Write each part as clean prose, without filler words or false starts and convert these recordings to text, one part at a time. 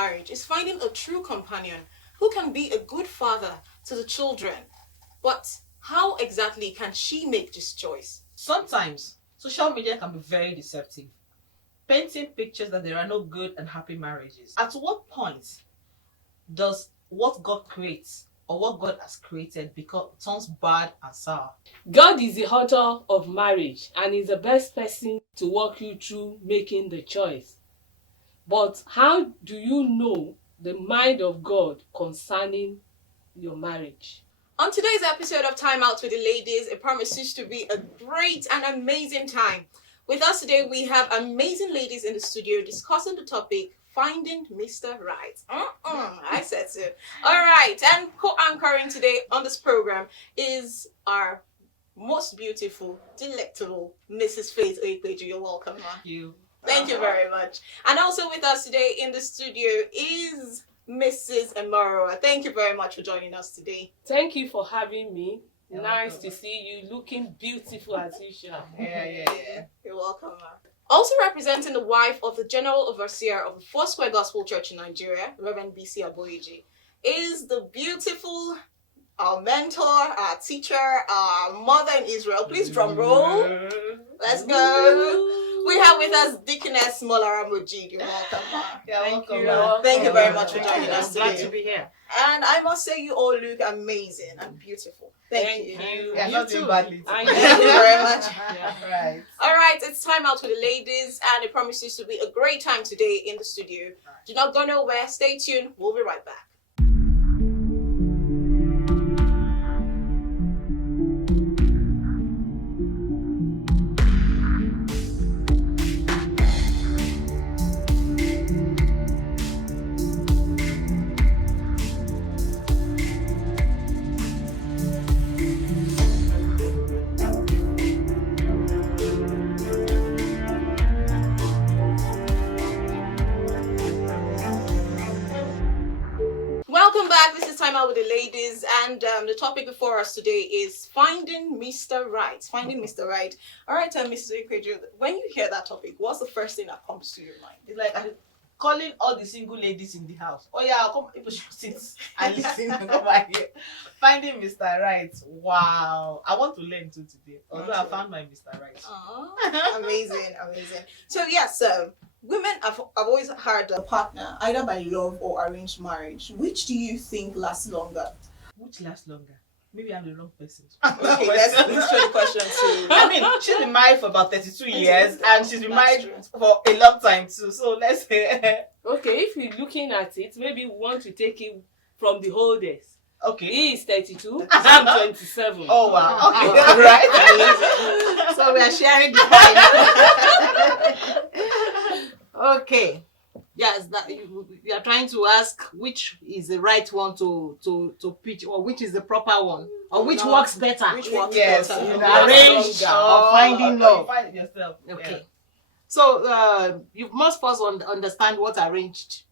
marriage is finding a true companion who can be a good father to the children. But how exactly can she make this choice? Sometimes social media can be very deceptive, painting pictures that there are no good and happy marriages. At what point does what God creates or what God has created turns bad and sour? God is the author of marriage and is the best person to walk you through making the choice. But how do you know the mind of God concerning your marriage? On today's episode of Time Out with the Ladies, it promises to be a great and amazing time. With us today, we have amazing ladies in the studio discussing the topic, Finding Mr. Right. I said so. All right, and co-anchoring today on this program is our most beautiful, delectable Mrs. Faith Oyepeju. You're welcome, ma. Thank you very much. And also with us today in the studio is Mrs. Amaro. Thank you very much for joining us today. Thank you for having me. You're nice welcome. to see you looking beautiful as usual. Yeah. You're welcome, ma. Also representing the wife of the General Overseer of the Foursquare Gospel Church in Nigeria, Reverend B.C. Aboyeji, is the beautiful, our mentor, our teacher, our mother in Israel. Please drum roll. Let's go. We have with us Deaconess Molara Mujid. You're welcome, ma. Thank you very much for joining us today. Glad to be here. And I must say you all look amazing and beautiful. Thank you. Yeah, You not too. doing badly. I Thank you very much. Right. All right, it's time out with the ladies, and it promises to be a great time today in the studio. Do not go nowhere. Stay tuned. We'll be right back. Welcome back. This is Time Out with the Ladies, and the topic before us today is Finding Mr. Right. Finding Mr. Right. All right, Mrs. Oyepeju, when you hear that topic, what's the first thing that comes to your mind? It's like I'm calling all the single ladies in the house. Oh yeah, come people should sit and listen and come back here. Finding Mr. Right. Wow. I want to learn too today. Although I found my Mr. Right. Aww, amazing. So yes, women have always had a partner either by love or arranged marriage. Which do you think lasts longer? Which lasts longer? Maybe I'm the wrong person. Okay, let's throw the question to. I mean, she's been married for about 32 years and she's been That's married true. for a long time too. So let's say, Okay, if you're looking at it, maybe we want to take it from the oldest. okay. He is 32, I'm 27. Oh wow. Okay, right. So we are sharing the time. Okay. Yes, that you are trying to ask which is the right one to pitch, or which is the proper one, or which works better. Which works Yes, better? you know, arrange or finding love. You find it yourself. Okay. Yeah. So you must first understand what arranged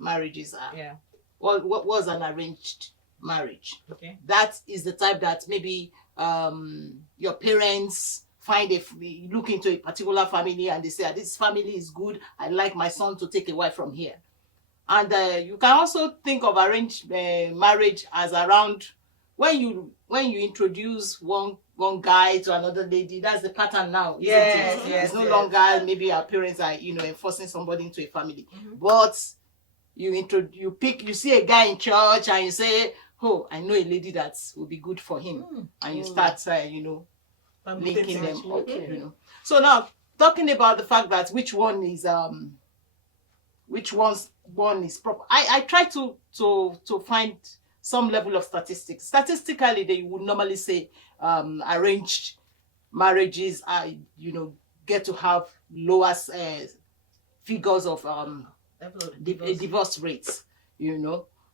marriages are. Yeah. What was an arranged marriage? Okay. That is the type that maybe your parents look into a particular family and they say, this family is good, I like my son to take a wife from here. And you can also think of arranged marriage as around when you introduce one guy to another lady. That's the pattern now, isn't Yes, it? yes, It's no yes. longer maybe our parents are enforcing somebody into a family. Mm-hmm. But you see a guy in church and you say, oh, I know a lady that will be good for him. And you start linking them up, So now, talking about the fact that which one is proper, I try to find some level of statistics. Statistically, they would normally say arranged marriages are get to have lower figures of divorce rates,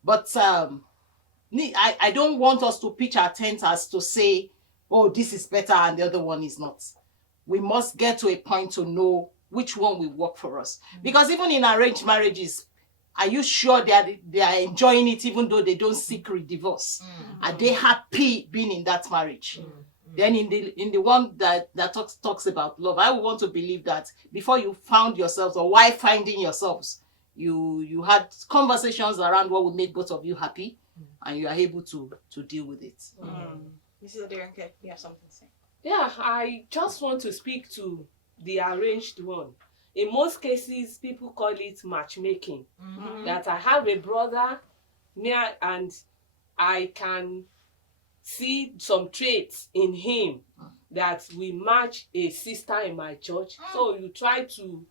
But I don't want us to pitch our tent as to say, oh, this is better and the other one is not. We must get to a point to know which one will work for us. Because even in arranged marriages, are you sure they are enjoying it even though they don't seek divorce? Are they happy being in that marriage? Then in the one that talks about love, I want to believe that before you found yourselves or while finding yourselves, you had conversations around what would make both of you happy, and you are able to deal with it. Mrs. Aderonke, you have something to say? Yeah, I just want to speak to the arranged one. In most cases, people call it matchmaking. That I have a brother, and I can see some traits in him that we match a sister in my church. So you try to,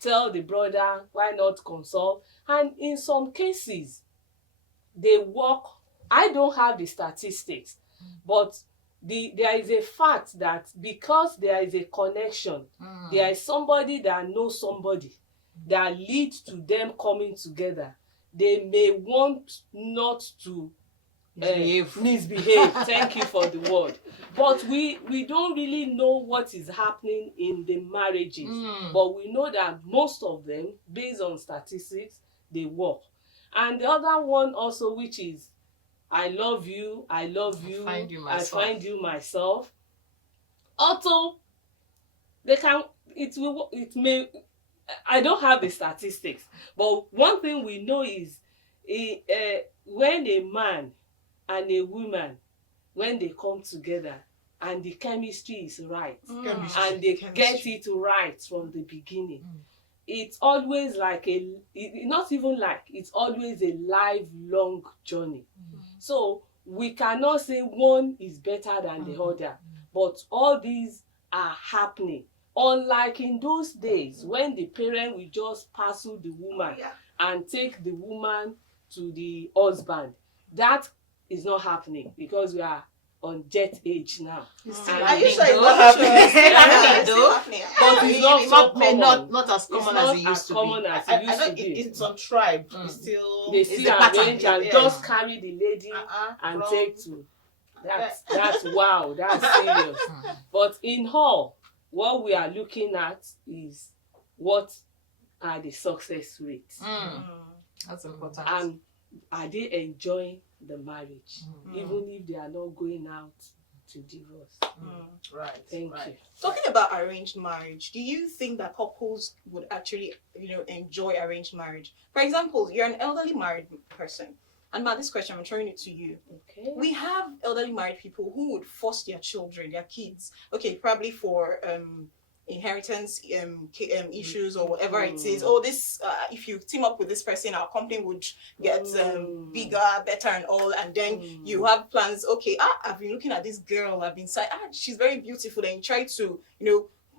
tell the brother, why not consult? And in some cases, they work. I don't have the statistics, but there is a fact that because there is a connection, there is somebody that knows somebody that leads to them coming together. They may want not to misbehave. Thank you for the word. But we don't really know what is happening in the marriages. But we know that most of them, based on statistics, they work. And the other one also, which is I love you, I find you myself. Also, it may, I don't have the statistics, but one thing we know is when a man and a woman, when they come together and the chemistry is right, and they get it right from the beginning, it's always it's always a lifelong journey. So we cannot say one is better than the other, but all these are happening. Unlike in those days when the parent will just parcel the woman and take the woman to the husband. That is not happening because we are on jet age now. Are you sure it's not happening? But it's not so common. Not as common as it used to be. As it used to be. It's on tribe. They still arrange and just carry the lady and take to. That's wow. That's serious. But in all, what we are looking at is what are the success rates. That's important. And are they enjoying the marriage, even if they are not going out to divorce? Right. Thank you. Talking about arranged marriage, do you think that couples would actually, enjoy arranged marriage? For example, you're an elderly married person. And Ma, this question, I'm throwing it to you. Okay. We have elderly married people who would force their children, their kids, probably for inheritance issues or whatever it is. This if you team up with this person, our company would get bigger, better, and all. And then you have plans. I've been looking at this girl. I've been saying, she's very beautiful, and you try to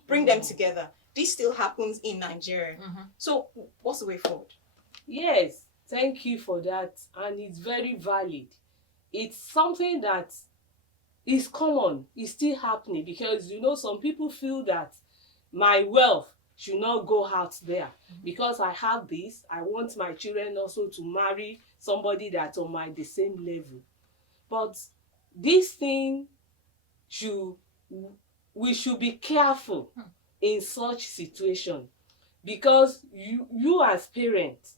bring them together. This still happens in Nigeria. So what's the way forward? Yes, thank you for that, and it's very valid. It's something that is common. It's still happening because some people feel that my wealth should not go out there because I have this. I want my children also to marry somebody that's on the same level. But this thing we should be careful in such situation because you as parents,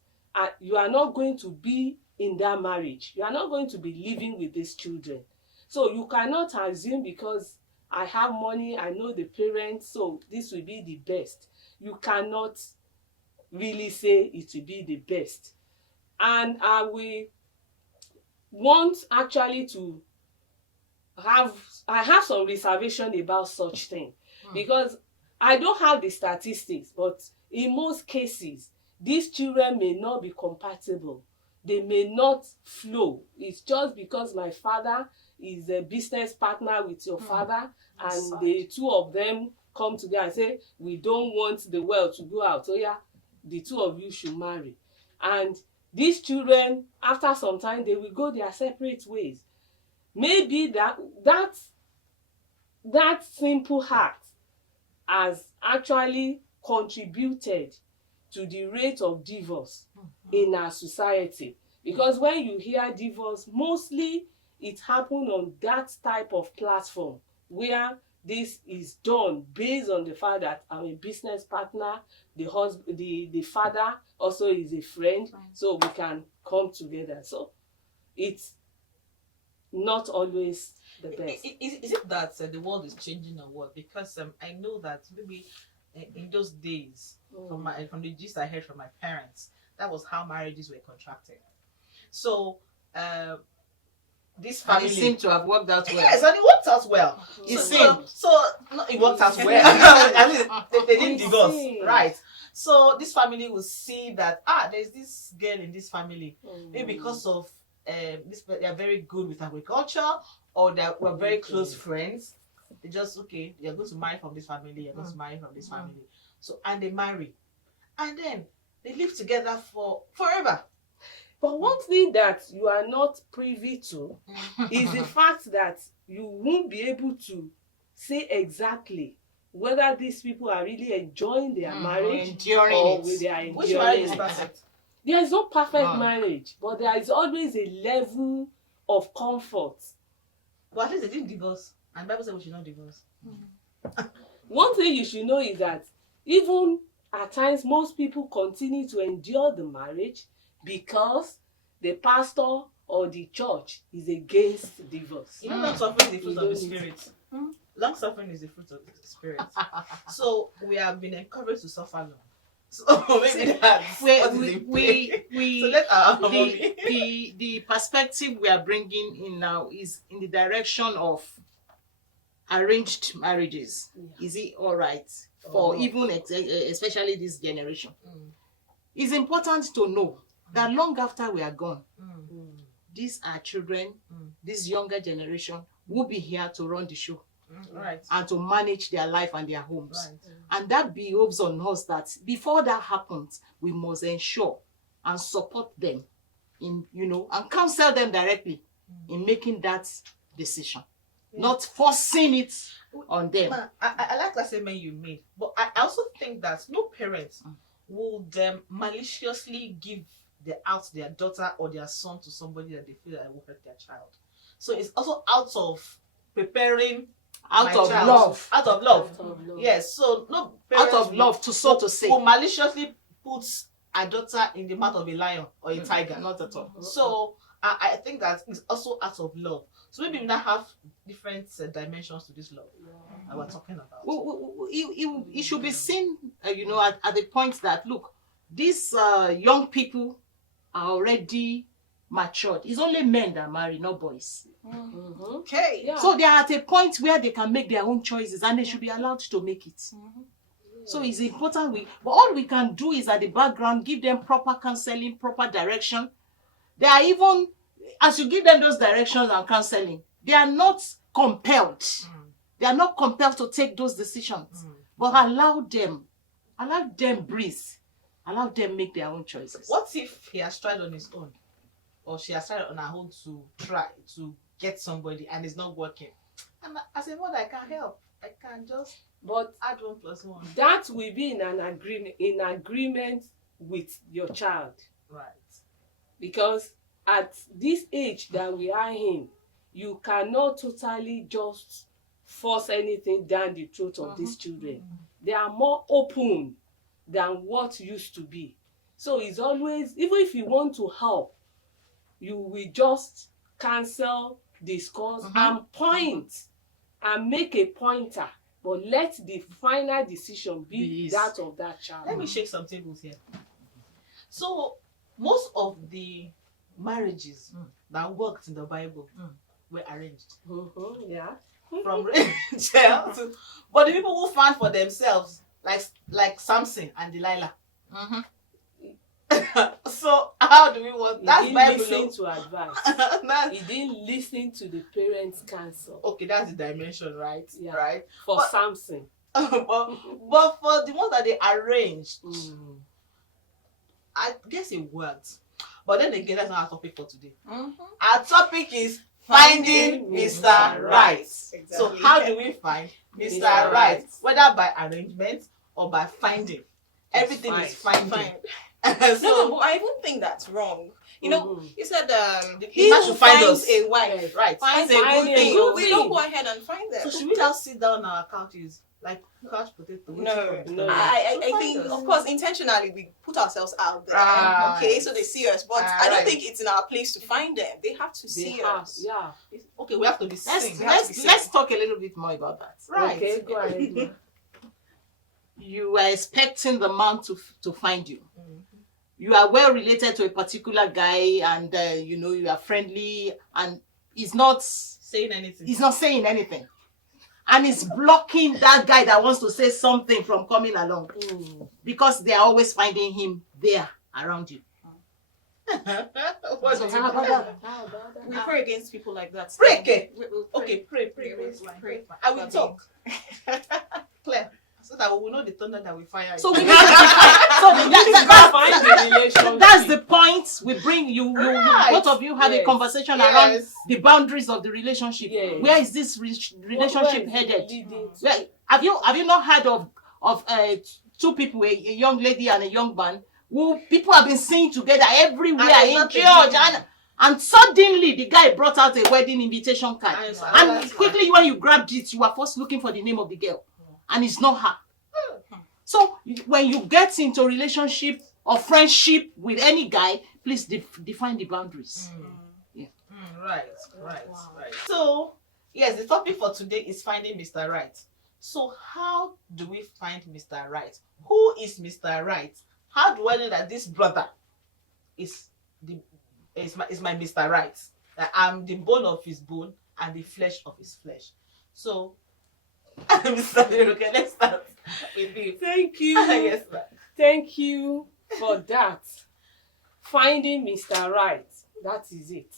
you are not going to be in that marriage. You are not going to be living with these children. So you cannot assume because I have money, I know the parents, so this will be the best. You cannot really say it will be the best. And I will want actually to I have some reservation about such thing because I don't have the statistics, but in most cases, these children may not be compatible. They may not flow. It's just because my father is a business partner with your father, and the two of them come together and say, we don't want the wealth to go out. So the two of you should marry. And these children, after some time, they will go their separate ways. Maybe that simple act has actually contributed to the rate of divorce in our society. Because when you hear divorce, mostly it happened on that type of platform where this is done based on the fact that I'm a business partner, the father also is a friend, so we can come together. So it's not always the best. Is it that the world is changing or what? Because I know that maybe in those days, from the gist I heard from my parents, that was how marriages were contracted. So this And family it seemed to have worked out well. Yes, and it worked out well. It So no, it worked out well. I mean, they didn't divorce, right? So this family will see that there's this girl in this family, maybe because of this, they are very good with agriculture, or they were very close friends. They just you're going to marry from this family, you're going to marry from this family. So and they marry, and then they live together for forever. But one thing that you are not privy to is the fact that you won't be able to say exactly whether these people are really enjoying their marriage Enduring or it. they are enduring Which marriage is it. perfect? There is no perfect marriage, but there is always a level of comfort. But at least they didn't divorce, and the Bible says we should not divorce. One thing you should know is that even at times most people continue to endure the marriage because the pastor or the church is against divorce. You know, long suffering is the fruit You of the don't need spirit. Long suffering is the fruit of the spirit. So we have been encouraged to suffer long. So maybe that's what is in play. So let our mommy. The perspective we are bringing in now is in the direction of arranged marriages. Is it all right for even especially this generation? It's important to know that long after we are gone, these are children, this younger generation will be here to run the show. Right. And to manage their life and their homes. Right. And that behoves on us that before that happens, we must ensure and support them in, and counsel them directly in making that decision. Not forcing it on them. I like that statement you made, but I also think that no parent would maliciously give their daughter or their son to somebody that they feel that will hurt their child. So it's also out of preparing out of child. love. Out of love. Yes. So no parents out of love to so to say. Who maliciously puts a daughter in the mouth of a lion or a tiger. Not at all. So I think that it's also out of love. So maybe we now have different dimensions to this love that we're talking about. It should be seen, at the point that, look, these young people are already matured. It's only men that marry, not boys. Okay. Yeah. So they are at a point where they can make their own choices and they should be allowed to make it. So it's important. But all we can do is at the background, give them proper counseling, proper direction. They are even, as you give them those directions and counseling, they are not compelled. They are not compelled to take those decisions. But allow them breathe. Allow them make their own choices. What if he has tried on his own? Or she has tried on her own to try to get somebody and it's not working? And as a mother, I can't help. I can just add 1 + 1. That will be in agreement with your child. Right. Because at this age that we are in, you cannot totally just force anything down the throat of these children. They are more open than what used to be. So it's always, even if you want to help, you will just cancel, discuss, and point, and make a pointer. But let the final decision be that of that child. Let me shake some tables here. So most of the marriages that worked in the Bible were arranged. Yeah. From Rachel to, but the people who found for themselves, like Samson and Delilah. So how do we want that? He Bible? didn't listen to advice. He didn't listen to the parents' counsel. Okay, that's the dimension, right? Yeah. Right. For Samson. but for the ones that they arranged, I guess it worked. But then again, that's not our topic for today. Our topic is finding Mr. Right. Exactly. So how do we find Mr. Right? Whether by arrangement or by finding. Everything is finding. So, but I even think that's wrong. You know, you said he who should find finds us a wife, right? finds a good thing. We don't go ahead and find them. So should we now sit down on our couches like couch potato? No. I think, of course, intentionally we put ourselves out there. Okay, so they see us, but I don't think it's in our place to find them. They have to see us. Yeah. Okay, we have to be seen. Let's talk a little bit more about that. Right. Okay, go ahead. you are expecting the man to find you. You are well related to a particular guy, and you are friendly, and he's not saying anything. He's not saying anything, and he's blocking that guy that wants to say something from coming along, because they are always finding him there around you. What's So how about that? We pray against people like that. Pray, okay. We'll Okay, pray. Pray. I will talk. Claire, so that we will know the thunder that we fire. So we need to define. So Find the relationship. that's the point. We bring you. Right. Both of you have a Yes. conversation Yes. around the boundaries of the relationship. Yes. Where is this relationship Where is headed? it leading to? Where, have you not heard of two people, a young lady and a young man, who people have been seeing together everywhere And in nothing church, happened. and suddenly the guy brought out a wedding invitation card, And so and that's quickly when you grabbed it, you were first looking for the name of the girl, and it's not her. So when you get into a relationship or friendship with any guy, please define the boundaries. Right. Wow. So, yes, the topic for today is finding Mr. Right. So, how do we find Mr. Right? Who is Mr. Right? How do I know that this brother is my Mr. Right? That I'm the bone of his bone and the flesh of his flesh. So, Mr. Deroke, let's start with you. Thank you. Yes, ma'am. Thank you for that. Finding Mr. Right. That is it.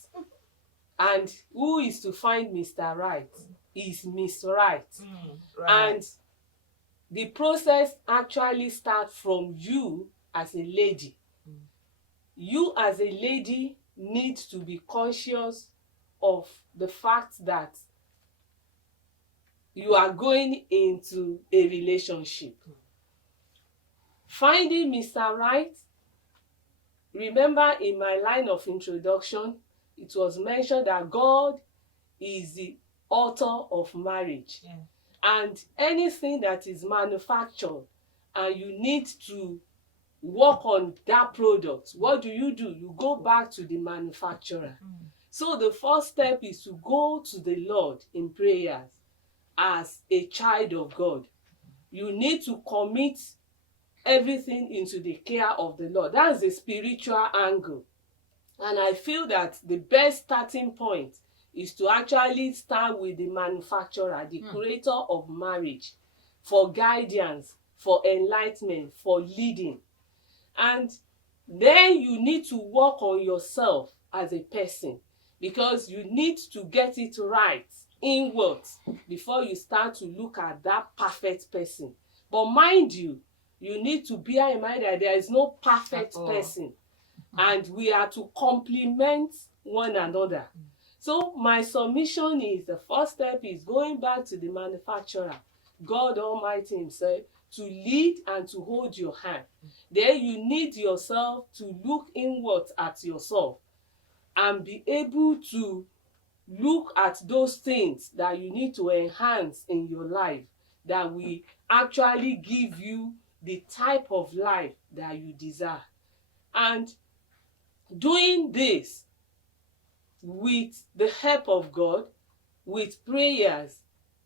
And who is to find Mr. Right is Miss Right. Right. And the process actually starts from you as a lady. You as a lady need to be conscious of the fact that you are going into a relationship. Finding Mr. Right, remember in my line of introduction, it was mentioned that God is the author of marriage. Yeah. And anything that is manufactured and you need to work on that product, what do? You go back to the manufacturer. So the first step is to go to the Lord in prayers as a child of God. You need to commit everything into the care of the Lord. That's the spiritual angle. And I feel that the best starting point is to actually start with the manufacturer, the creator of marriage, for guidance, for enlightenment, for leading. And then you need to work on yourself as a person, because you need to get it right inward before you start to look at that perfect person. But mind you, you need to bear in mind that there is no perfect person, and we are to complement one another. So my submission is, the first step is going back to the manufacturer, God Almighty himself, to lead and to hold your hand. Then you need yourself to look inward at yourself and be able to look at those things that you need to enhance in your life, that will actually give you the type of life that you desire. And doing this with the help of God, with prayers,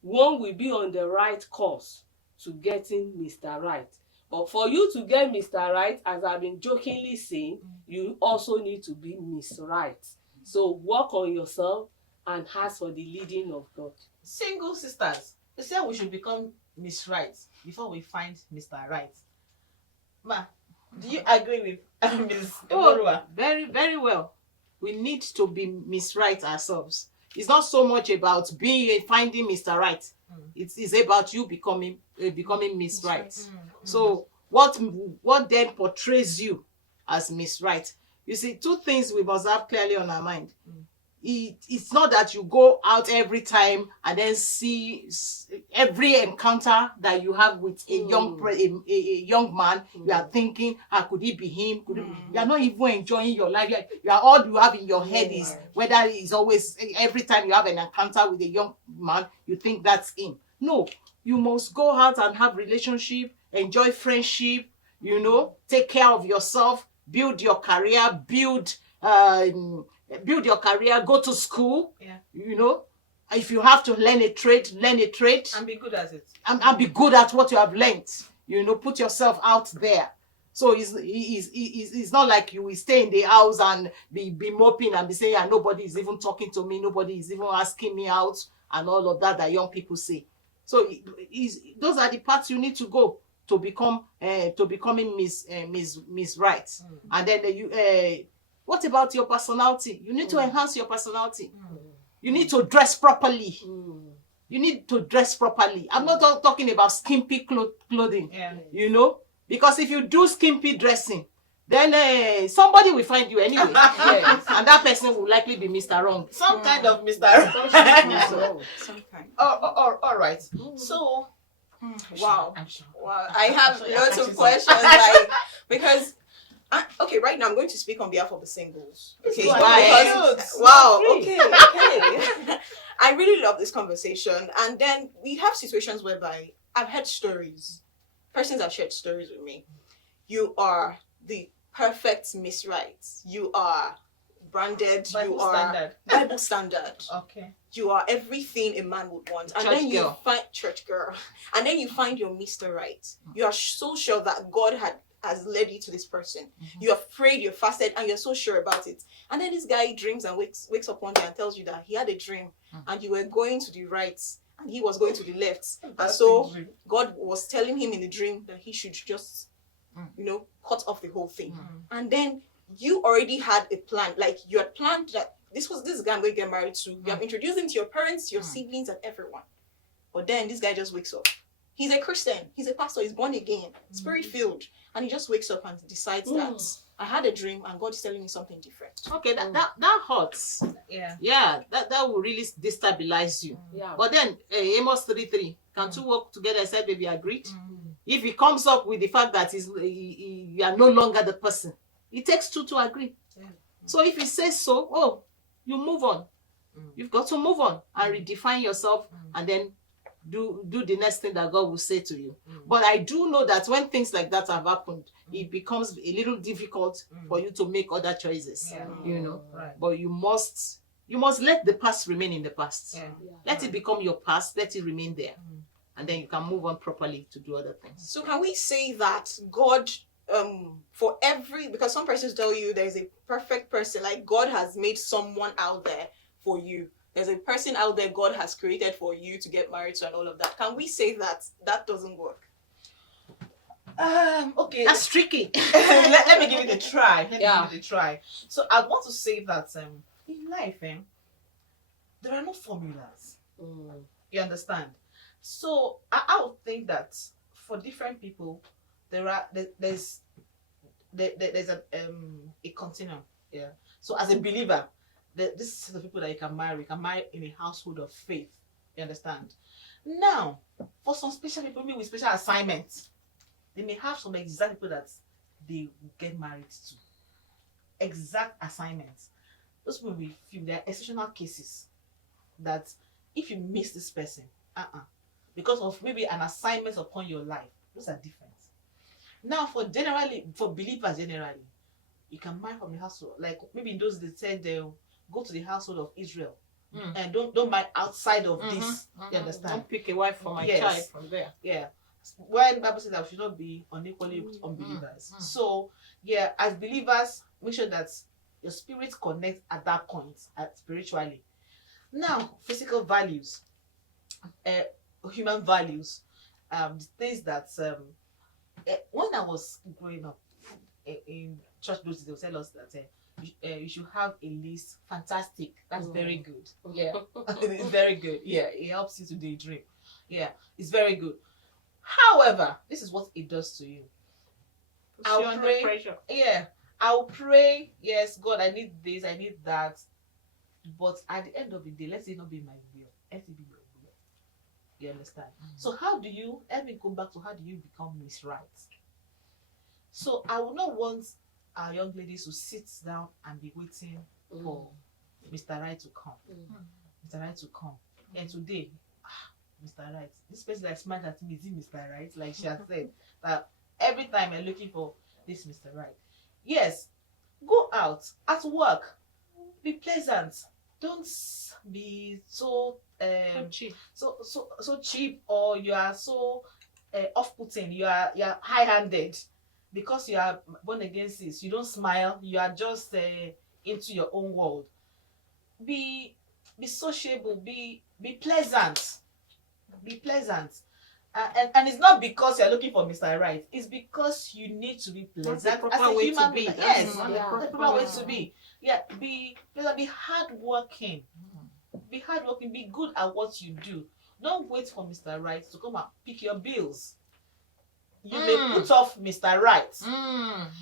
one will be on the right course to getting Mr. Right. But for you to get Mr. Right, as I've been jokingly saying, you also need to be Miss Right. So work on yourself and ask for the leading of God. Single sisters, they say we should become Miss Right before we find Mr. Right. Ma, do you agree with Miss Emorua? Very, very well. We need to be Miss Right ourselves. It's not so much about finding Mr. Right. It's about you becoming Miss Right. So what then portrays you as Miss Right? You see, two things we must have clearly on our mind. It's not that you go out every time and then see every encounter that you have with a young man. You are thinking, could it be him? You are not even enjoying your life. You are all you have in your head is whether it's always, every time you have an encounter with a young man, you think that's him. No, you must go out and have relationship, enjoy friendship, take care of yourself, build your career, build your career, go to school. If you have to learn a trade, And be good at it. and be good at what you have learned. put yourself out there. So it's not like you will stay in the house and be moping and be saying, nobody is even talking to me, nobody is even asking me out, and all of that young people say. So those are the parts you need to go to becoming Miss Right. And then what about your personality? You need to enhance your personality. You need to dress properly. You need to dress properly. I'm not talking about skimpy clothing. Because if you do skimpy dressing, then somebody will find you anyway. Yes. And that person will likely be Mr. Wrong. Some kind of Mr. Wrong. Some kind. All right. So, Wow. I'm sure. Wow. I have I'm sure lots your of practice questions, because okay, right now I'm going to speak on behalf of the singles. Okay. Go Because- ahead. wow. Okay. I really love this conversation, and then we have situations whereby I've heard stories. Persons have shared stories with me. You are the perfect Miss Right. You are branded. Bible you are standard. Bible standard. Okay. You are everything a man would want. And Church then you girl. find church girl. And then you find your Mr. Right. You are so sure that God has led you to this person. You have prayed, you've fasted, and you're so sure about it. And then this guy dreams and wakes up one day and tells you that he had a dream and you were going to the right and he was going to the left. And so God was telling him in the dream that he should just, cut off the whole thing. And then you already had a plan. Like, you had planned that this guy I'm going to get married to. You have introduced him to your parents, your siblings, and everyone. But then this guy just wakes up. He's a Christian. He's a pastor. He's born again, spirit-filled. And he just wakes up and decides that I had a dream and God is telling me something different. Okay, that hurts. Yeah. Yeah, that will really destabilize you. Yeah. But then Amos 3:3, can two work together except they be agreed? If he comes up with the fact that you are no longer the person, it takes two to agree. Yeah. So if he says so, you move on. You've got to move on and redefine yourself, and then do the next thing that God will say to you. But I do know that when things like that have happened, it becomes a little difficult for you to make other choices. Yeah. Right. But you must let the past remain in the past. Yeah. Let it become your past. Let it remain there, and then you can move on properly to do other things. So can we say that God, because some persons tell you there's a perfect person, like God has made someone out there for you. There's a person out there God has created for you to get married to and all of that. Can we say that doesn't work? Okay. That's tricky. let me give it a try. Give it a try. So I want to say that in life, there are no formulas. You understand? So I would think that for different people, there's a continuum. Yeah. So as a believer, this is the people that you can marry. You can marry in a household of faith. You understand? Now, for some special people, maybe with special assignments, they may have some exact people that they will get married to. Exact assignments. Those people will feel there are exceptional cases that if you miss this person, because of maybe an assignment upon your life, those are different. Now, for believers generally, you can marry from the household. Like maybe in those days, they said they'll go to the household of Israel and don't marry outside of this. You understand? Don't pick a wife for my child from there. Yeah. When the Bible says that we should not be unequally with unbelievers. So, as believers, make sure that your spirit connects at that point, spiritually. Now, physical values, human values, the things that when I was growing up in church, they will tell us that you should have a list. Fantastic. That's very good. Yeah, it's very good. Yeah, it helps you to daydream. Yeah, it's very good. However, this is what it does to you. I'll pray. Pressure. Yeah, I'll pray. Yes, God, I need this, I need that. But at the end of the day, let it not be my will. Let it be your will. You understand? So let me go back to how do you become Miss Right? So I would not want our young ladies to sit down and be waiting for Mr. Right to come. Mr. Right to come. And today, Mr. Right, this person that smiled at me, is it Mr. Right? Like she has said, that every time I'm looking for this Mr. Right. Yes, go out at work, be pleasant. Don't be so cheap. So cheap, or you are so off-putting. You are high-handed because you are born again sis. You don't smile. You are just into your own world. Be sociable. Be pleasant. Be pleasant. And it's not because you're looking for Mr. Right. It's because you need to be pleasant That's the proper as a way human to be. being. That's Yes, the the proper proper way way. to be. Yeah, be hardworking. Be hardworking. Be good at what you do. Don't wait for Mr. Right to come and pick your bills. You may put off Mr. Right.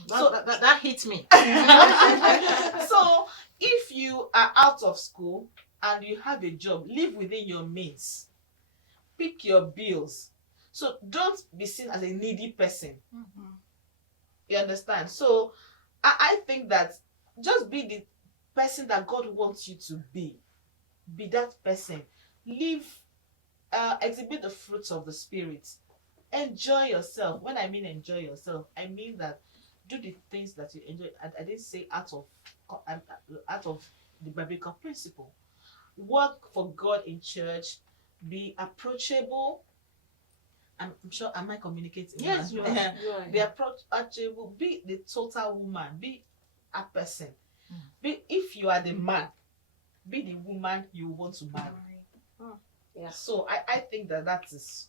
That hits me. So if you are out of school and you have a job, live within your means. Pick your bills. So don't be seen as a needy person. You understand? So I think that just be the person that God wants you to be. Be that person. Live, exhibit the fruits of the Spirit. Enjoy yourself. When I mean enjoy yourself, I mean that do the things that you enjoy. I didn't say out of the biblical principle. Work for God in church. Be approachable. I'm sure, am I communicating? Yes, you are. Be approachable. Be the total woman. Be a person. Be, if you are the man, be the woman you want to marry. Yeah. So I think that is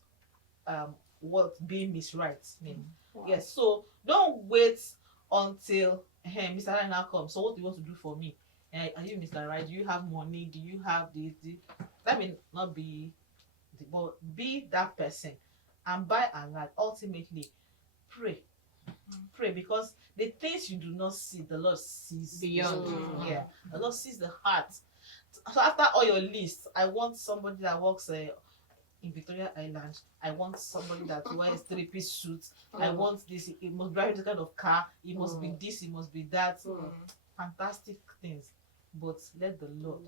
what being Miss Right means. Wow. Yes. So don't wait until Mr. Right now comes. So what do you want to do for me? Are you Mr. Right? Do you have money? Do you have this? That may not be, but be that person. And by and large, ultimately, pray. Pray, because the things you do not see, the Lord sees Beyond. Yeah, the Lord sees the heart. So after all your lists, I want somebody that works in Victoria Island. I want somebody that wears 3-piece suits. I want this. It must drive this kind of car. It must be this. It must be that. Fantastic things, but let the Lord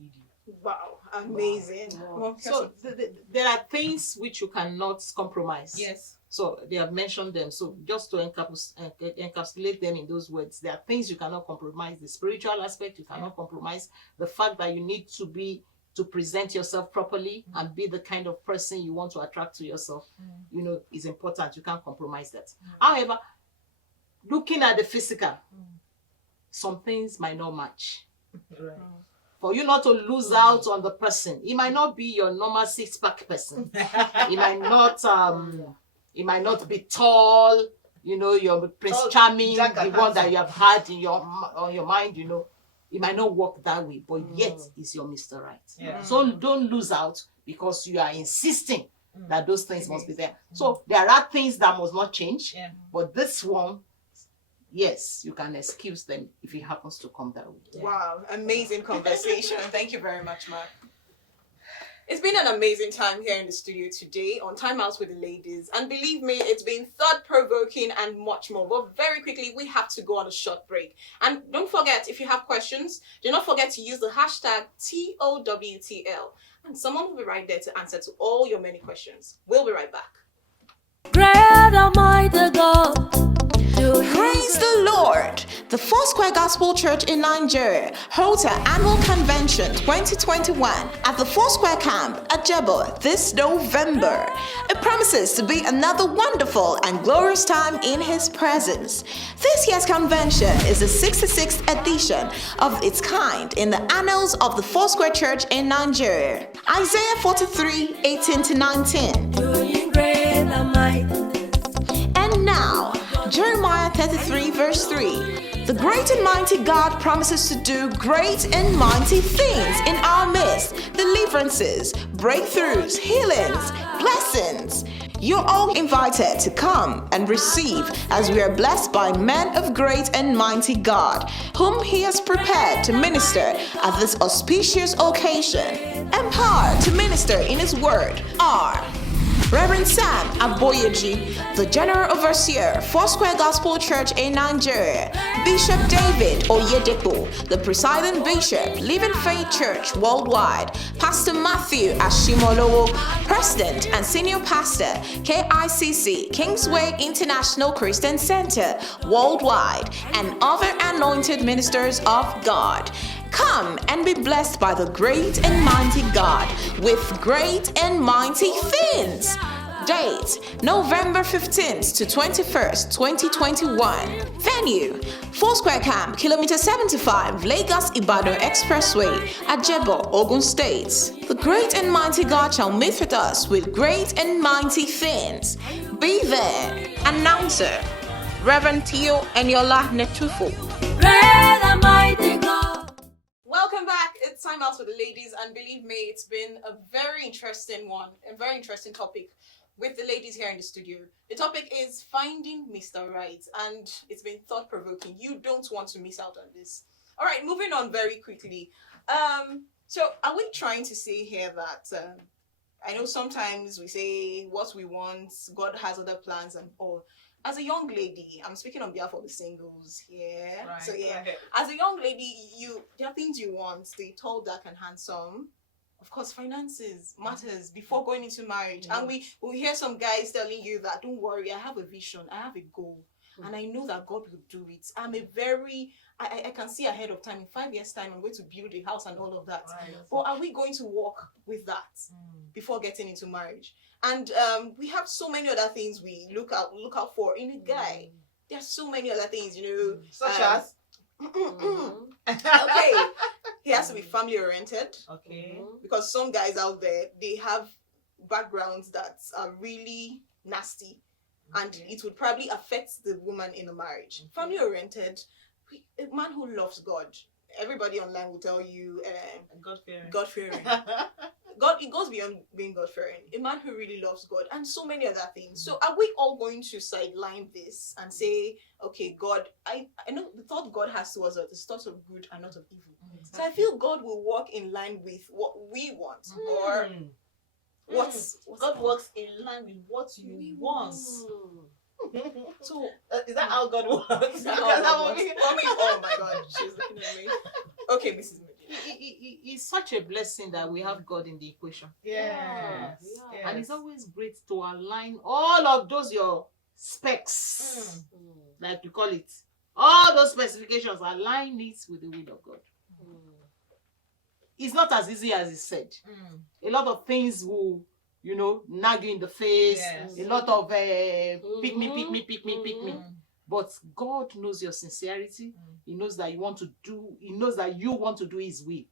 lead you. Wow, amazing. Wow. So there are things which you cannot compromise. Yes. So they have mentioned them. So just to encapsulate them in those words, there are things you cannot compromise. The spiritual aspect you cannot compromise. The fact that you need to present yourself properly and be the kind of person you want to attract to yourself, is important. You can't compromise that. However, looking at the physical, some things might not match. Right. For you not to lose out on the person, it might not be your normal 6-pack person. It might not be tall, your Prince Tall, Charming, Jack the and one that handsome. you have had on your mind, It might not work that way, but yet is your Mr. Right. Yeah. So don't lose out because you are insisting that those things must be there. So there are things that must not change, Yeah. but this one, yes, you can excuse them if it happens to come that way. Wow, amazing conversation. Thank you very much, Mark. It's been an amazing time here in the studio today on Time Out with the Ladies. And believe me, it's been thought-provoking and much more. But very quickly, we have to go on a short break. And don't forget, if you have questions, do not forget to use the hashtag TOWTL. And someone will be right there to answer to all your many questions. We'll be right back. Great Almighty God. Praise the Lord! The Foursquare Gospel Church in Nigeria holds her annual convention 2021 at the Foursquare camp, Ajebo, this November. It promises to be another wonderful and glorious time in His presence. This year's convention is the 66th edition of its kind in the annals of the Foursquare Church in Nigeria. Isaiah 43, 18-19. Doing great and mighty. And now, Jeremiah 33 verse 3. The great and mighty God promises to do great and mighty things in our midst. Deliverances, breakthroughs, healings, blessings. You're all invited to come and receive as we are blessed by men of great and mighty God, whom He has prepared to minister at this auspicious occasion. Empowered to minister in His word are Reverend Sam Aboyeji, the General Overseer, Foursquare Gospel Church in Nigeria. Bishop David Oyedepo, the Presiding Bishop, Living Faith Church Worldwide. Pastor Matthew Ashimolowo, President and Senior Pastor, KICC, Kingsway International Christian Center Worldwide, and other anointed ministers of God. Come and be blessed by the great and mighty God with great and mighty things. Date November 15th to 21st, 2021. Venue Foursquare Camp, Kilometer 75, Lagos Ibadan Expressway, Ajebo, Ogun State. The great and mighty God shall meet with us with great and mighty things. Be there. Announcer Reverend Tio Eniola Netufo. Great and mighty God. Welcome back. It's time out for the ladies, and believe me, it's been a very interesting one, a very interesting topic with the ladies here in the studio. The topic is finding Mr. Right, and it's been thought-provoking. You don't want to miss out on this. All right, moving on very quickly. So are we trying to say here that I know sometimes we say what we want, God has other plans and all. As a young lady, I'm speaking on behalf of the singles here. Right, So yeah, right. as a young lady, there are things you want. The tall, dark, and handsome. Of course, finances matters before going into marriage. And we hear some guys telling you that, don't worry, I have a vision, I have a goal, and I know that God will do it. I can see ahead of time. In 5 years' time, I'm going to build a house and all of that. Right. But are we going to walk with that before getting into marriage? And we have so many other things we look out for in a guy. There's so many other things, Such as? Okay, he has to be family oriented, Okay. because some guys out there, they have backgrounds that are really nasty, and it would probably affect the woman in a marriage. Family oriented, a man who loves God. Everybody online will tell you God-fearing. God-fearing. God, it goes beyond being God-fearing. A man who really loves God, and so many other things. So are we all going to sideline this and say, okay, God, I know the thought God has towards us is thoughts of good and not of evil. So I feel God will work in line with what we want, or what's God works in line with what you want. So is that how God works? Is that how God works? Oh my God, she's looking at me. Okay, Mrs. Medina. It's such a blessing that we have God in the equation. Yes. And it's always great to align all of those your specs, like we call it, all those specifications, align it with the will of God. It's not as easy as it's said. A lot of things will, nag you in the face. Yes. A lot of pick me. But God knows your sincerity. He knows that you want to do His will.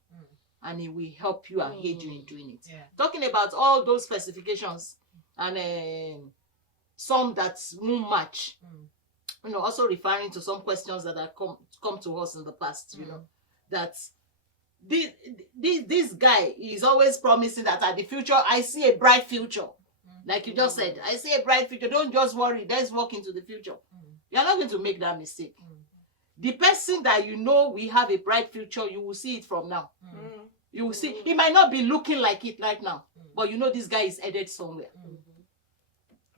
And He will help you and aid you in doing it. Yeah. Talking about all those specifications and some that won't match. Also referring to some questions that have come to us in the past, that this guy is always promising that at the future, I see a bright future. Like you just said, I see a bright future. Don't just worry. Let's walk into the future. You're not going to make that mistake. The person that we have a bright future, you will see it from now. You will see. He might not be looking like it right now, but this guy is headed somewhere.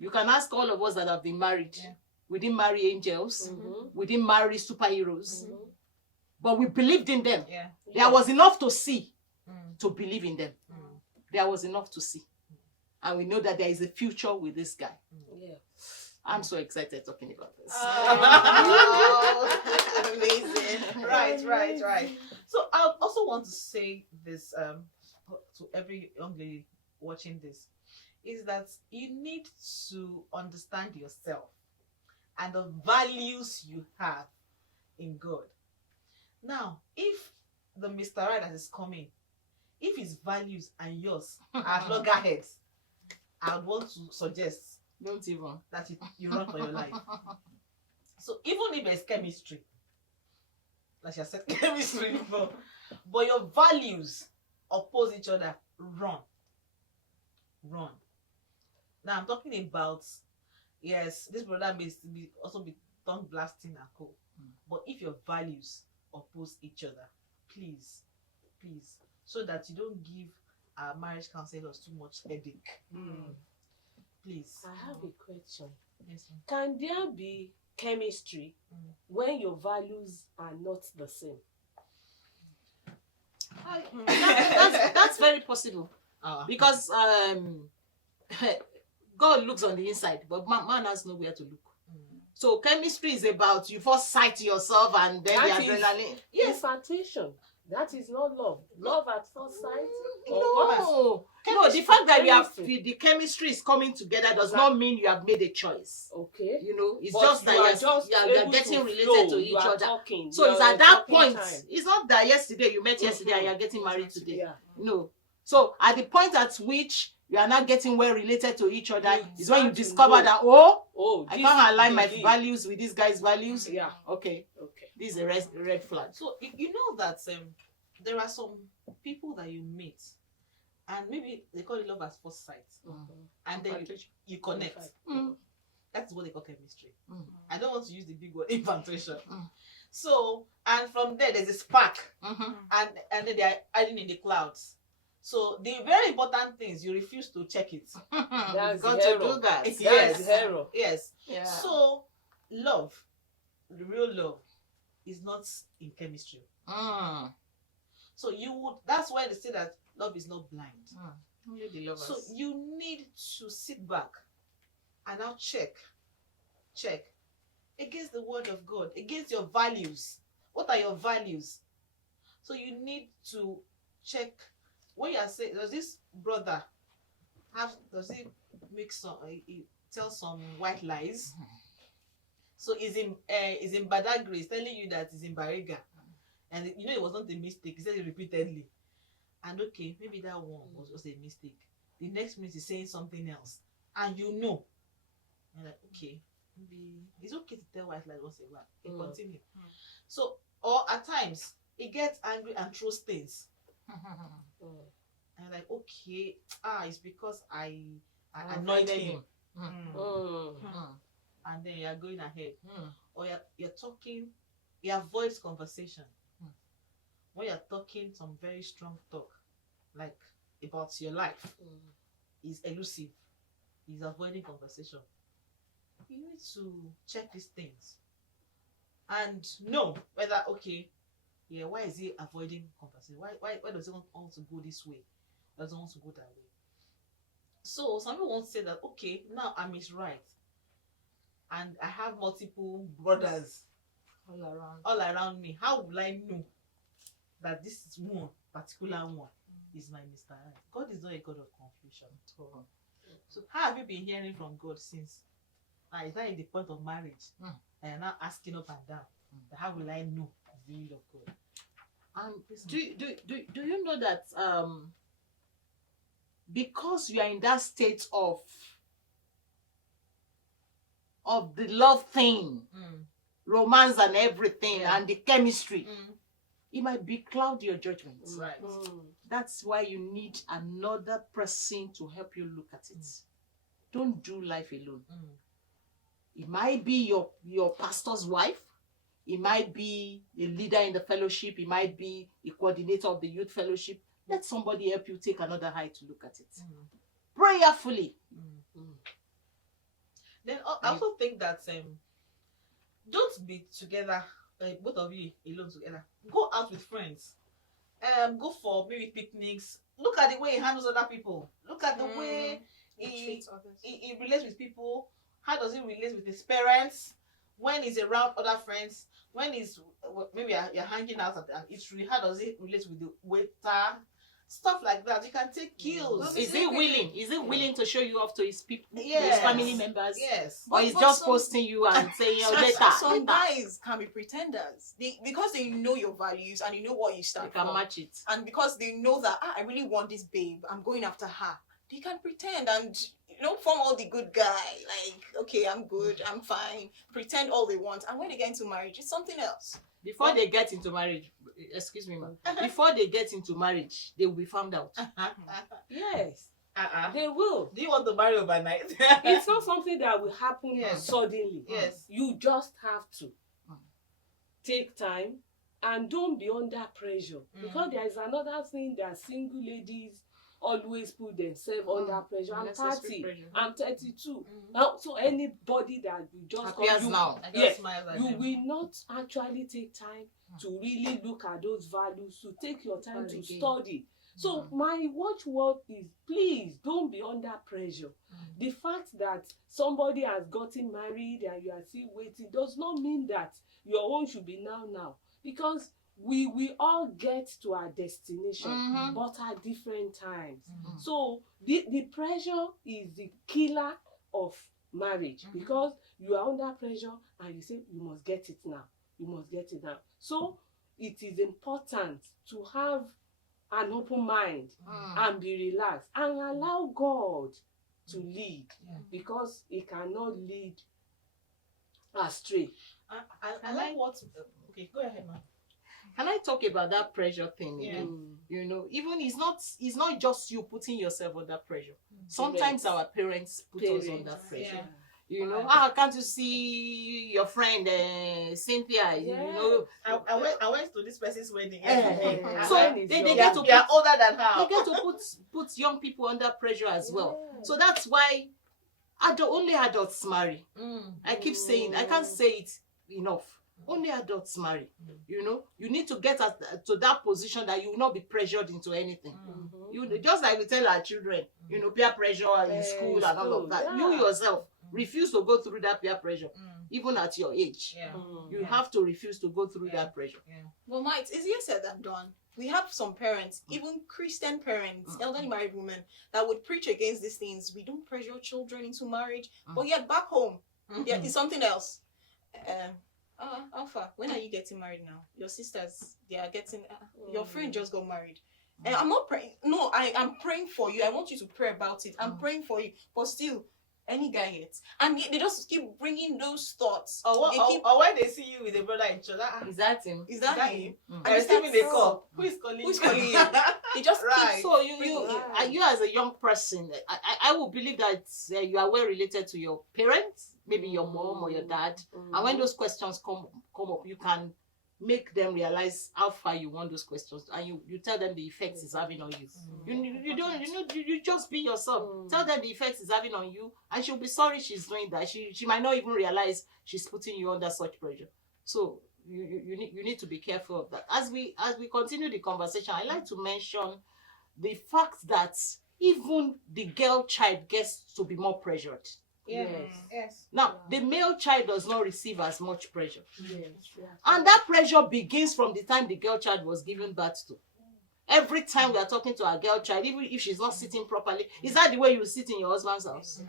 You can ask all of us that have been married. Yeah. We didn't marry angels. We didn't marry superheroes. But we believed in them. Yeah. There was enough to see to believe in them. There was enough to see. And we know that there is a future with this guy. Yeah. I'm so excited talking about this. Amazing. Right. So I also want to say this to every young lady watching this, is that you need to understand yourself and the values you have in God. Now, if the Mr. Right that is coming, if his values and yours are loggerheads, I would want to suggest Don't even. that you run for your life. So even if there's chemistry, like I said, chemistry before, but your values oppose each other, run. Now I'm talking about, yes, this brother may also be tongue blasting and co. But if your values oppose each other, please, so that you don't give our marriage counselors too much headache. Please. I have a question. Yes, ma'am. Can there be chemistry when your values are not the same? That's very possible. Because God looks on the inside, but man has nowhere to look. So chemistry is about you first sight yourself and then That the is- adrenaline. Infatuation. That is not love. Love at first sight. No, No, the fact that chemistry. the chemistry is coming together does not mean you have made a choice. Okay. You know, it's But just that you are you're able getting to related flow, to you each are other. talking, So you it's are at that talking point. time. It's not that yesterday you met yesterday and you're getting married today. Yeah. No. So at the point at which you are not getting well related to each other You is when you start to discover know. that, Oh, I this can't align my belief. values with this guy's values. Yeah. Okay. Okay. This is a red flag. So you know that there are some people that you meet, and maybe they call it love at first sight, and then you connect. That's what they call chemistry. I don't want to use the big word infatuation. So, and from there there's a spark, and then they are hiding in the clouds. So the very important things, you refuse to check it. That's Got hero. to do that. Yes. That's hero. Yes. Yeah. So love, the real love, is not in chemistry. So that's why they say that love is not blind. So you need to sit back and now check against the word of God, against your values. What are your values? So you need to check. When you are saying, does this brother does he make he tell some white lies? So is in Badagry, he's telling you that he's in Bariga, and you know it was not a mistake. He said it repeatedly, and okay, maybe that one was just a mistake. The next minute he's saying something else, and you know, and like, okay, maybe it's okay to tell white lies once in a while. He continue. So, or at times he gets angry and throws things. And like, okay, it's because I anointed him. And then you're going ahead. Or you're talking, he avoids conversation. When you're talking some very strong talk, like about your life, he's elusive. He's avoiding conversation. You need to check these things and know whether, okay, yeah, why is he avoiding conversation? Why does he want to go this way? Doesn't want to go that way. So some people won't say that, okay, now I'm his right, and I have multiple brothers all around me. How will I know that this is one particular one is my Mr. Right? God is not a God of confusion. So how have you been hearing from God since? Is that in the point of marriage? And you're now asking up and down. How will I know the will of God? Do you know that because you are in that state of the love thing, romance and everything, and the chemistry, it might be cloud your judgment. Right. That's why you need another person to help you look at it. Don't do life alone. It might be your pastor's wife. It might be a leader in the fellowship. It might be a coordinator of the youth fellowship. Let somebody help you take another eye to look at it. Prayerfully. Then I also think that don't be together, both of you alone together. Go out with friends. Go for maybe picnics. Look at the way he handles other people. Look at the way he relates with people. How does he relate with his parents? When he's around other friends, when he's maybe you're hanging out at an eatery, how does he relate with the waiter? Stuff like that. You can take cues. Is he willing? Is he willing to show you off to his people, to his Yes. family members? Yes. Or he's just posting you and saying, oh, later. Some guys can be pretenders. Because they know your values and you know what you They stand can for. match it. And because they know that I really want this babe, I'm going after her. They can pretend and form all the good guy. Like, okay, I'm good, I'm fine. Pretend all they want. And when they get into marriage, it's something else. Before they get into marriage, excuse me, ma'am. Before they get into marriage, they will be found out. Yes, they will. Do you want to marry overnight? It's not something that will happen Yes. suddenly. Yes. You just have to take time and don't be under pressure. Because there is another thing that single ladies always put themselves under pressure. I'm 30. I'm 32. Now, so anybody that will just Appears now. I just Yes, smile at you them. will not actually take time to really look at those values, to take your time to study. So my watchword is, please don't be under pressure. The fact that somebody has gotten married and you are still waiting does not mean that your own should be now. Because we all get to our destination, Mhm. but at different times. Mhm. So the pressure is the killer of marriage, Mhm. because you are under pressure and you say you must get it now, you must get it now. So it is important to have an open mind and be relaxed and allow God to lead, Yeah. because he cannot lead astray. I like what. Okay, go ahead, man. Can I talk about that pressure thing Yeah. again? You know, even it's not just you putting yourself under pressure. Sometimes our parents put us under pressure. Yeah. You know, Right. can't you see your friend Cynthia? You know, I went to this person's wedding. so Mine they is get young. to they are put, older than her. they get to put young people under pressure as well. Yeah. So that's why only adults marry. I keep saying, I can't say it enough. Only adults marry. You know, you need to get to that position that you will not be pressured into anything. You just like we tell our children, you know, peer pressure in school and all of that. Yeah. You yourself refuse to go through that peer pressure, even at your age. Yeah. You have to refuse to go through that pressure. Well, Ma, it's easier said than done. We have some parents, even Christian parents, elderly married women, that would preach against these things. We don't pressure children into marriage, but yet back home, there is something else. Alpha, when are you getting married now? Your sisters, they are getting. Your friend just got married. And I'm not praying. No, I'm praying for you. I want you to pray about it. I'm praying for you. But still, any guy yet. And they just keep bringing those thoughts. Or when they see you with a brother in church, Is that him? Is that him? Mm. I receiving a call. Who is calling Who's you? calling you? They just Right. keep. So Right. you as a young person, I will believe that you are well related to your parents, maybe your mom or your dad. And when those questions come up, you can make them realize how far you want those questions, and you tell them the effects it's having on you. You just be yourself. Tell them the effects it's having on you, and she'll be sorry she's doing that. She might not even realize she's putting you under such pressure. So you need to be careful of that. As we continue the conversation, I like to mention the fact that even the girl child gets to be more pressured. Yeah. Yes. Now, the male child does not receive as much pressure. Yes. And that pressure begins from the time the girl child was given birth to. Every time we are talking to our girl child, even if she's not sitting properly, is that the way you sit in your husband's house?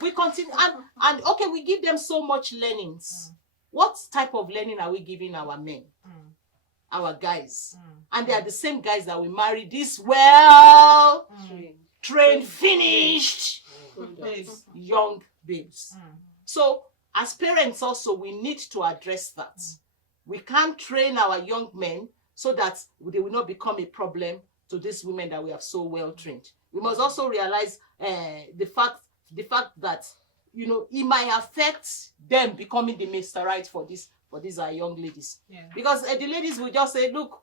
We continue, and okay, we give them so much learnings. What type of learning are we giving our men, our guys? And they are the same guys that we marry, these well trained, finished young babes. So as parents also, we need to address that. We can't train our young men so that they will not become a problem to these women that we have so well trained. We must also realize the fact that, you know, it might affect them becoming the Mr. Right for these our young ladies. Because the ladies will just say, look,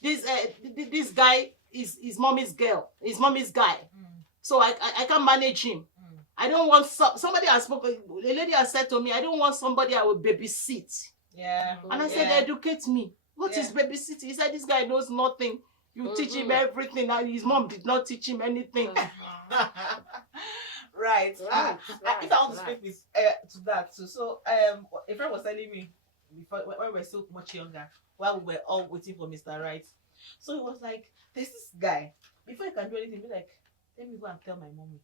this guy is mommy's girl, is mommy's guy. So I can't manage him. I don't want somebody has spoken. A lady has said to me, I don't want somebody I will babysit. Yeah. And I said, educate me. What is babysitting? He said, this guy knows nothing. You teach him everything, and his mom did not teach him anything. Right. If I want to Right. speak with to that too. So a friend was telling me before, when we were still much younger, while we were all waiting for Mr. Right. So he was like, there's this guy. Before you can do anything, be like, let me go and tell my mommy.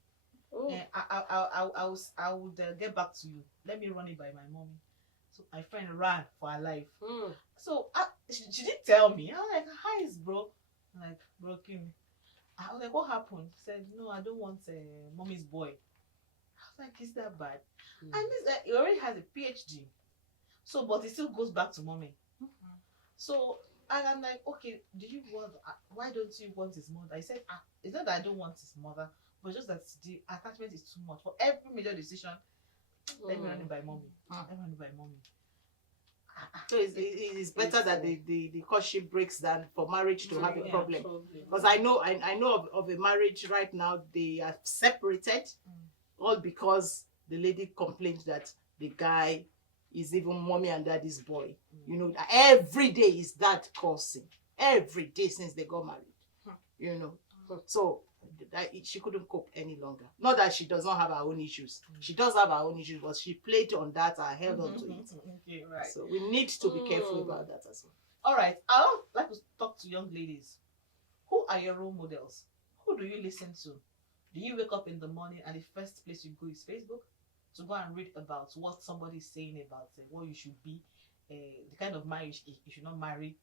I would get back to you. Let me run it by my mommy. So my friend ran for her life. So she didn't tell me. I was like, hi, bro. I'm like, broken. I was like, what happened? He said, no, I don't want mommy's boy. I was like, is that bad? And this he already has a PhD. So, but he still goes back to mommy. So, and I'm like, okay, do you want? Why don't you want his mother? He said, it's not that I don't want his mother, but just that the attachment is too much. For every major decision, let me run it by mommy. Let me run it by mommy. So it's better that the courtship breaks than for marriage to have a problem. Because I know of a marriage right now, they are separated, all because the lady complained that the guy is even mommy and daddy's boy. You know, every day is that causing. Every day since they got married. You know. So she couldn't cope any longer. Not that she does not have her own issues. She does have her own issues, but she played on that and held on to it. Okay, right. So we need to be careful about that as well. All right. I would like to talk to young ladies. Who are your role models? Who do you listen to? Do you wake up in the morning and the first place you go is Facebook to go and read about what somebody is saying about what you should be, the kind of marriage you should not marry,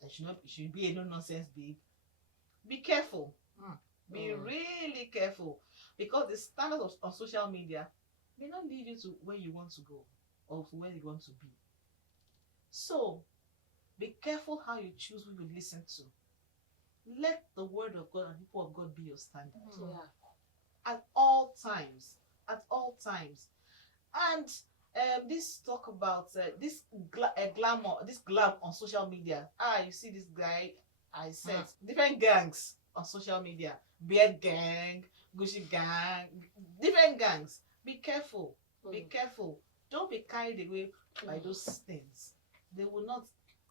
and you should be a no-nonsense babe? Be careful. Be really careful, because the standards on social media may not lead you to where you want to go or to where you want to be. So be careful how you choose who you listen to. Let the word of God and people of God be your standard. Yeah. At all times. At all times. And this talk about this glamour, this glam on social media. You see this guy, I said, different gangs on social media. Beard gang, Gucci gang, different gangs. Be careful. Be careful. Don't be carried away by those things. They will not.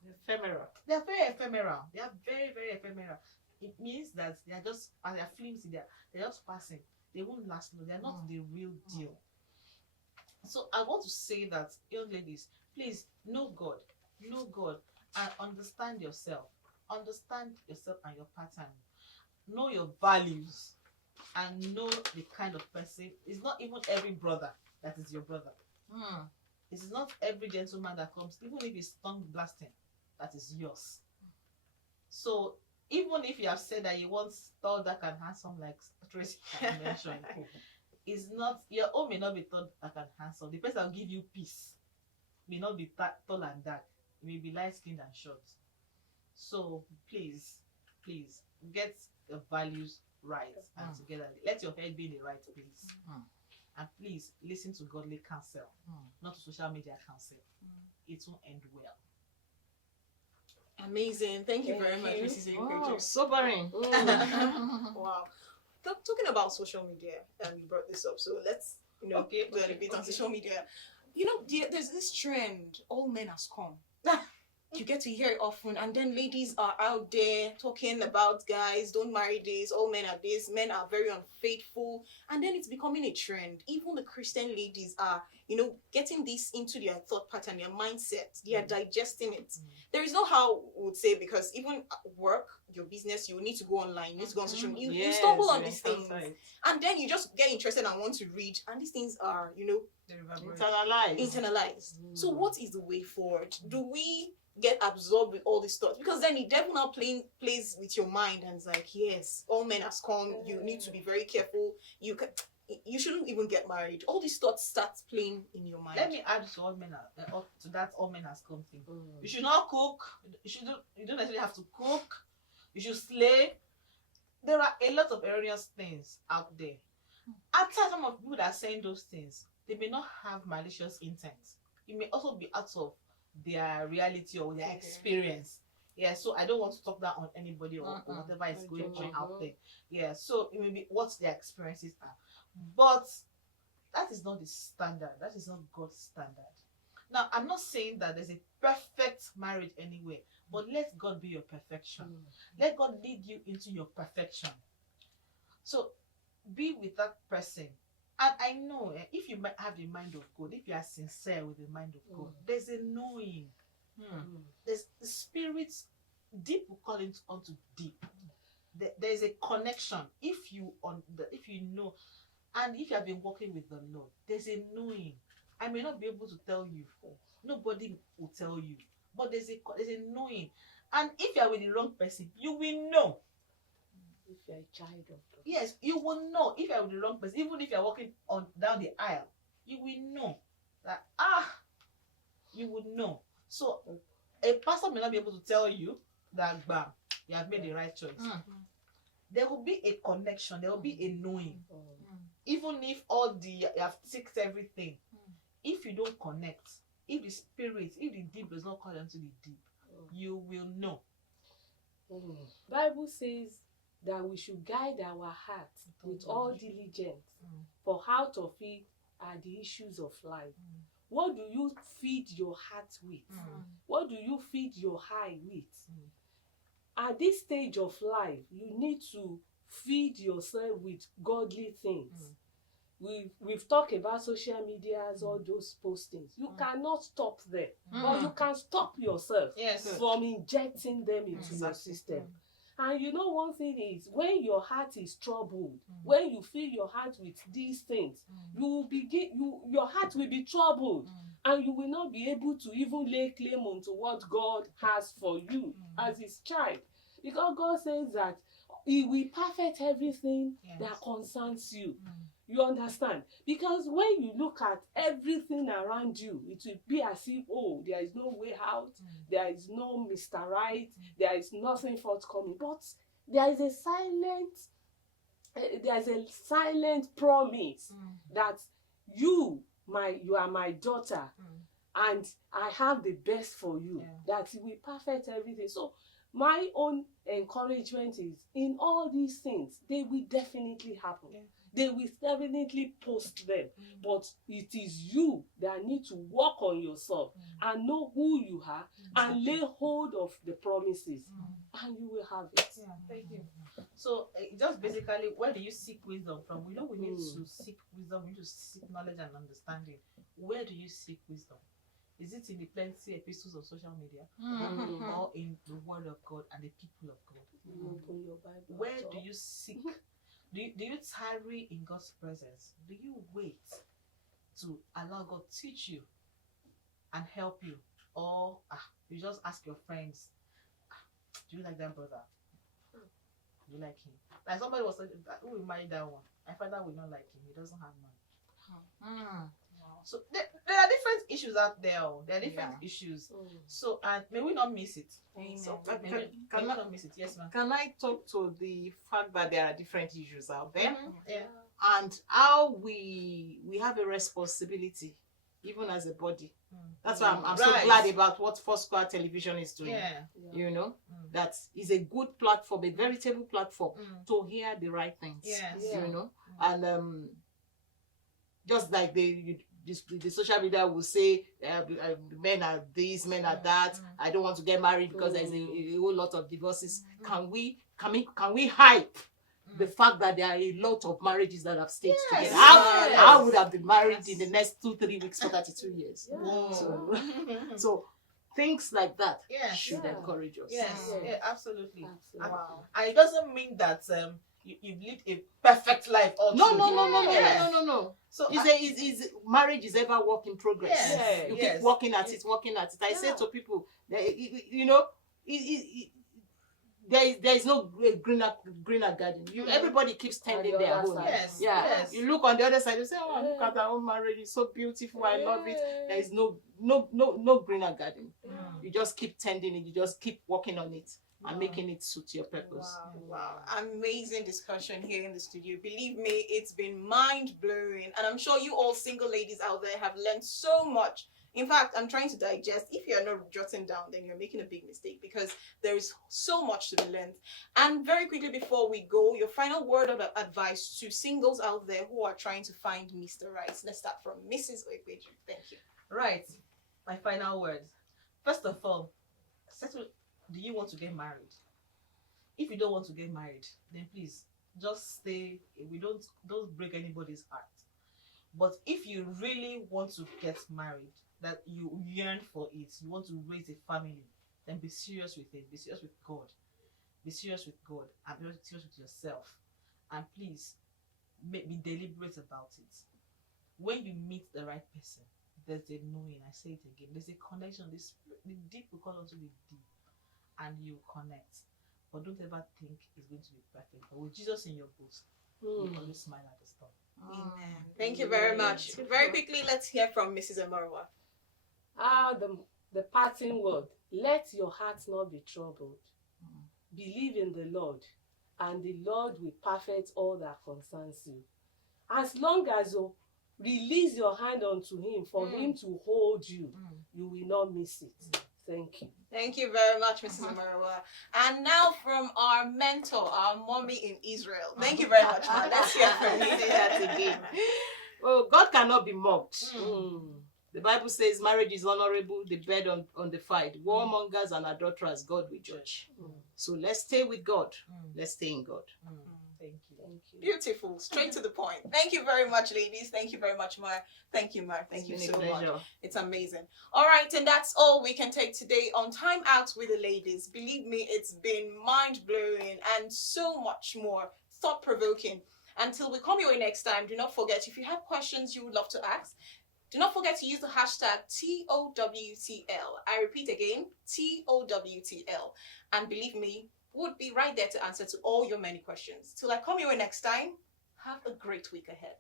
Ephemeral. They are very ephemeral. They are very, very ephemeral. It means that they are just, they are flimsy. They're just passing. They won't last long. They are not the real deal. So I want to say that, young ladies, please know God, and understand yourself. Understand yourself and your pattern. Know your values, and know the kind of person. It's not even every brother that is your brother. It is not every gentleman that comes, even if he's tongue blasting, that is yours. So even if you have said that you want tall, dark, and handsome like Tracy mentioned, is not, your own may not be tall, dark, and handsome. The person that will give you peace may not be tall and dark. It may be light skinned and short. So please get the values right and together. Let your head be in the right place. And please listen to godly counsel, not to social media counsel. It won't end well. Amazing. Thank you very much, Mrs. Encourager. Sobering. Wow. Talking about social media, and you brought this up, so let's go a bit on social media. There's this trend, all men has come. You get to hear it often, and then ladies are out there talking about guys, don't marry this, all men are this, men are very unfaithful, and then it's becoming a trend. Even the Christian ladies are, getting this into their thought pattern, their mindset, they are digesting it. There is no how we would say, because even at work, your business, you need to go online, you need to go on social media, you stumble on these things, and then you just get interested and want to read, and these things are, internalized. So what is the way forward? Do we get absorbed with all these thoughts? Because then the devil now plays with your mind and it's like, yes, all men has come, you need to be very careful, you shouldn't even get married. All these thoughts start playing in your mind. Let me add to all men has come thing. You should not cook. You don't necessarily have to cook. You should slave. There are a lot of erroneous things out there. At times, some of the people that are saying those things, they may not have malicious intent. It may also be out of their reality or their experience. So I don't want to talk down on anybody or whatever is going on out there. So it may be what their experiences are, but that is not the standard. That is not God's standard. Now, I'm not saying that there's a perfect marriage anywhere, but let God be your perfection. Let God lead you into your perfection. So be with that person. And I know if you have the mind of God, if you are sincere with the mind of God, there's a knowing. There's the spirit, deep will call it onto deep. There's a connection. If you know, and if you have been working with the Lord, there's a knowing. I may not be able to tell you. Nobody will tell you. But there's a knowing. And if you are with the wrong person, you will know. If you're a child of God. Yes, you will know if you're with the wrong person. Even if you're walking down the aisle, you will know that you would know. So a pastor may not be able to tell you that bam, you have made the right choice. There will be a connection, there will be a knowing. Even if you have ticked everything, if you don't connect, if the deep does not call into the deep, you will know. Bible says that we should guide our hearts with all diligence, for out of it are the issues of life. What do you feed your heart with? What do you feed your eye with? At this stage of life, you need to feed yourself with godly things. We've talked about social medias, all those postings. You cannot stop them, but you can stop yourself Yes. from injecting them into your Exactly. system. And you know, one thing is, when your heart is troubled, when you fill your heart with these things, you will your heart will be troubled, and you will not be able to even lay claim onto what God has for you as his child. Because God says that he will perfect everything that concerns you. You understand? Because when you look at everything around you, it will be as if, oh, there is no way out, there is no Mr. Right, there is nothing forthcoming. But there is a silent promise that you are my daughter, and I have the best for you, that he will perfect everything. So my own encouragement is, in all these things, they will definitely happen. They will definitely post them. But it is you that need to work on yourself and know who you are and lay hold of the promises, and you will have it. Yeah, thank you. So just basically, where do you seek wisdom from? We know we need to seek wisdom, we need to seek knowledge and understanding. Where do you seek wisdom? Is it in the plenty epistles of social media, or in the Word of God and the people of God? You open your Bible. Where do you seek? Do you tarry in God's presence? Do you wait to allow God to teach you and help you? Or you just ask your friends, do you like that brother? Do you like him? Like somebody was saying, who will marry that one? My father will not like him. He doesn't have money. So there are different issues out there. There are different issues. So, and may we not miss it. Amen. So, May we not miss it. Yes, ma'am. can I talk to the fact that there are different issues out there, Yeah. and how we have a responsibility, even as a body? That's why I'm so Right. glad about what Foursquare television is doing. Yeah. You know, that is a good platform, a veritable platform to hear the right things. Yes. You know, and just like the social media will say, men are this, men are that. I don't want to get married because there's a whole lot of divorces. Can we hype the fact that there are a lot of marriages that have stayed together? I would have been married in the next 2-3 weeks for 32 years. So things like that should encourage us. Yes. Yeah, absolutely. Wow. And it doesn't mean that you've lived a perfect life all No. Yes. So Marriage is ever work in progress. Yes. You Yes. keep working at it. I say to people, you know, there is no greener garden. Everybody keeps tending their own. Yes. Yeah. Yes. You look on the other side, you say, oh, look at our own marriage, it's so beautiful, I love it. There is no greener garden. You just keep tending it, you just keep working on it and making it suit your purpose. Wow. Amazing discussion here in the studio. Believe me, it's been mind-blowing. And I'm sure you all single ladies out there have learned so much. In fact, I'm trying to digest. If you're not jotting down, then you're making a big mistake, because there is so much to be learned. And very quickly before we go, your final word of advice to singles out there who are trying to find Mr. Right. Let's start from Mrs. Oigbeju. Thank you. Right. My final words. First of all, settle. Do you want to get married? If you don't want to get married, then please just stay. We don't break anybody's heart. But if you really want to get married, that you yearn for it, you want to raise a family, then be serious with it. Be serious with God. Be serious with God, and be serious with yourself. And please, be deliberate about it. When you meet the right person, there's a knowing. I say it again. There's a connection. The deep will call onto the deep, and you connect. But don't ever think it's going to be perfect. But with Jesus in your boat, you always smile at the storm. Amen. Thank you very much. Very quickly, let's hear from Mrs. Amorwa. The parting word. Let your heart not be troubled. Believe in the Lord, and the Lord will perfect all that concerns you. As long as you release your hand unto him for him to hold you, you will not miss it. Thank you. Thank you very much, Mrs. Amarawa. And now from our mentor, our mommy in Israel. Thank you very much, man. Let's hear from you. Say that again. Well, God cannot be mocked. The Bible says marriage is honorable, the bed undefiled. Warmongers and adulterers, God will judge. So let's stay with God. Let's stay in God. Thank you. Thank you. Beautiful. Straight to the point. Thank you very much, ladies. Thank you very much, Mar. Thank you, Mar. Thank you It's so been a much. pleasure. It's amazing. All right, and that's all we can take today on Time Out with the Ladies. Believe me, it's been mind-blowing and so much more thought-provoking. Until we come your way next time, do not forget, if you have questions you would love to ask, do not forget to use the hashtag TOWTL. I repeat again, TOWTL. And believe me, would be right there to answer to all your many questions. Till I come your way next time, have a great week ahead.